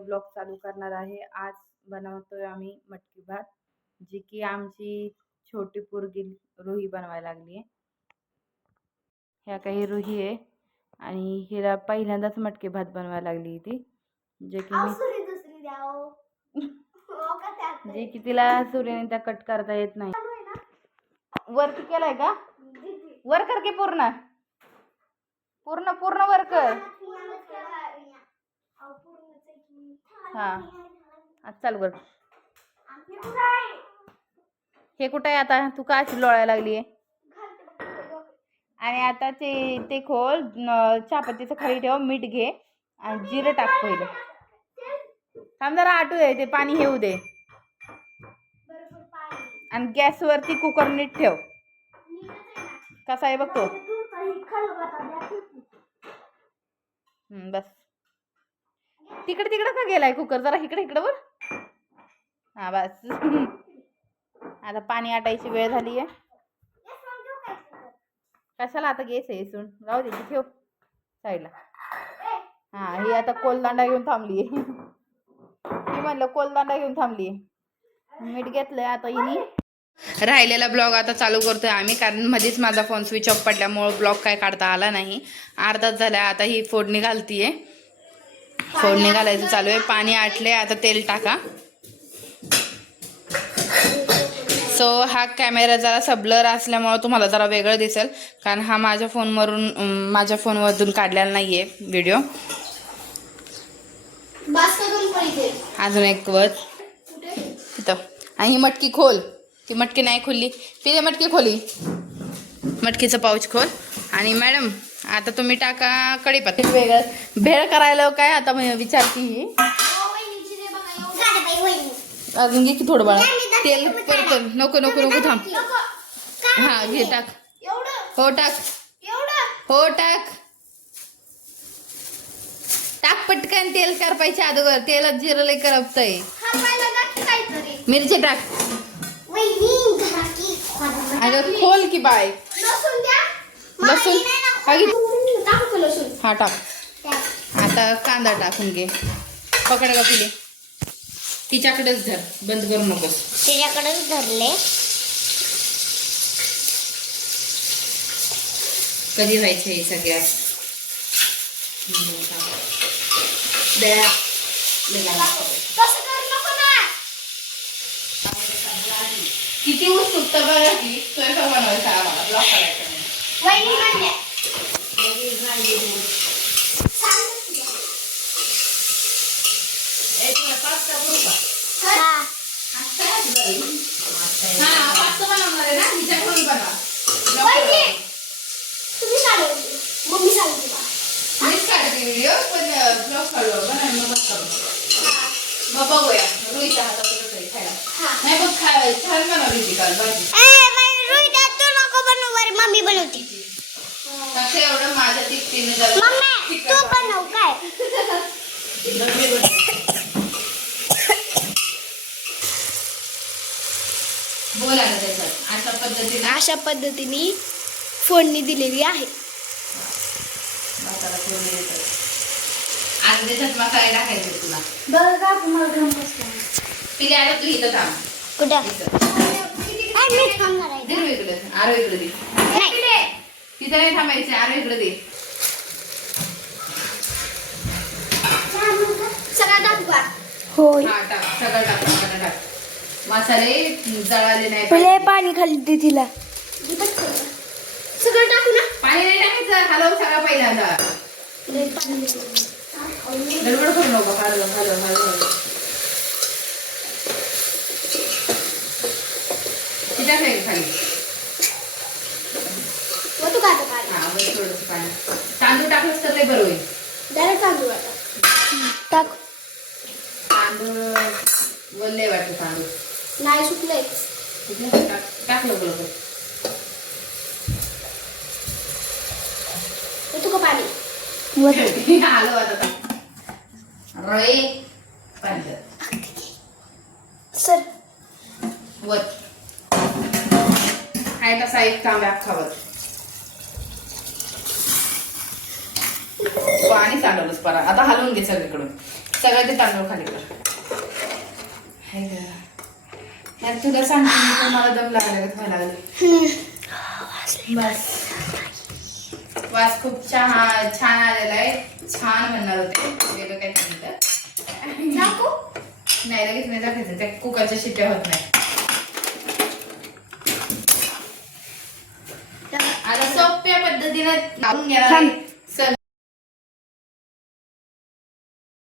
Blog चालू करणार आहे। आज बनवतोय आम्ही मटकी भात, जी की आमची छोटी पोरगी रुही बनवायला लागली आहे। ह्या काही रुही आहे आणि हिला पहिल्यांदाच मटकी भात बनवायला लागली ती, जे की जे की तिला सुरीने त्या कट करता येत नाही। वरती केलाय का? वर कर की पूर्ण पूर्ण पूर्ण वर कर। हा चाल वर। हे कुठे आहे आता? तू का अशी लोळायला लागली आहे? आणि आता ते खोल, चहापत्तीचं खाली ठेव, मीठ घे आणि जिरं टाक पहिलं। थांब जरा आटू दे, ते पाणी हेऊ दे आणि गॅसवरती कुकर नीट ठेव। कसा आहे बघ तो। बस तिकडे तिकडे का गेलाय कुकर? जरा इकडे इकडे वर। हा बस। आता पाणी आटायची वेळ झाली आहे। कशाला आता गॅस आहे इसून राहू दे, ठेव साईडला। हा ही आता कोलदांडा घेऊन थांबली। मी म्हणलं कोलदांडा घेऊन थांबली। मीठ घेतलंय आता हिनी। राहिलेला ब्लॉग आता चालू करतोय आम्ही, कारण मध्येच माझा फोन स्विच ऑफ पडल्यामुळे ब्लॉग काय काढता आला नाही। अर्धाच झाला। आता ही फोडणी घालतीये, फोडणी घालायचं चालू आहे। पाणी आटले, आता तेल टाका। सो हा कॅमेरा जरा सबलर असल्यामुळे तुम्हाला जरा वेगळं दिसेल, कारण हा माझ्या फोनमधून काढलेला नाहीये व्हिडिओ। अजून एक वर तिथं। आणि ही मटकी खोल, ती मटकी नाही खोलली, ती मटकी खोली, मटकीचं पाऊच खोल। आणि मॅडम आता तुम्ही टाका कढीपत्ता। वेगळं भेळ करायला काय आता विचारती ही। अजून घे की थोडं बाळा तेल। परत नको नको नको थांब। हा घे टाक। हो टाक, हो टाक, टाक पटकन। तेल करपायच्या अगोदर तेलात जिरं लय करपतंय। मिरची टाक। अगं खोल की बाय। लसूण हा टाक। आता कांदा टाकून घे। पकड का पिले, तिच्याकडेच धर, बंद करू नकोस। तिच्याकडेच धरले। कधी व्हायचं हे सगळ्या किती उत्सुकता बघा की स्वयंपाक बनवायचा आम्हाला, ब्लॉग करायचा नाही। मग बघूया रुईच्या हातात कसं खायला। नाही बघ छान बनवली ती काल भाजी। मम्मी बनवते एवढं माझ्या तिकटीने तू बनव काय। बोला ना त्याच्यात अशा पद्धतीने फोडणी दिलेली आहे। मसाला फोडणी देतात आणि त्याच्यात मसाला टाकायचे तुला। बरं का तुम्हाला पिले आता तू इथं थांब। कुठं मी थांबणार आहे। दे इकडे, आरो इकडे दे। तिथं नाही थांबायचं, आरो इकडे दे। सगळं टाकू का? होय हा टाक, सगळं टाक, सगळं टाक। मसाले जळाले नाही पाहिजे। पाणी खाली दे तिला। सगळं टाकू ना? पाणी नाही टाकायचं, हलव सगळं पहिल्यांदा। गडबड करू नको, हलव हलव हलव। तिच्या खाली तू काय पाणी? हा बस थोडंसं पाणी। तांदूळ टाकलंस तर लय बरं होईल। जरा तांदूळ टाक। तांदूळ वल्ले वाटतं, तांदूळ नाही सुकले। टाक लवकर लवकर। तू का पाणी आलो आता रई पाणी सर वत आहे तसा एक तांब्या खावत। पाणी सांडवलंच परा। आता हलवून घे सगळीकडून। सगळं ते तांदूळ खाली कर. हाय ग यार तुला सांगते मी पण मला दम लागला का व्हायला लागलं. बस वास खूप छान आलेला आहे. छान म्हणणार होते वेगळं काय सांगितलं नाही लगेच नाही दाखवायचं त्या कुकरच्या शिट्ट्या होत नाही. आता सोप्या पद्धतीने लावून घ्या.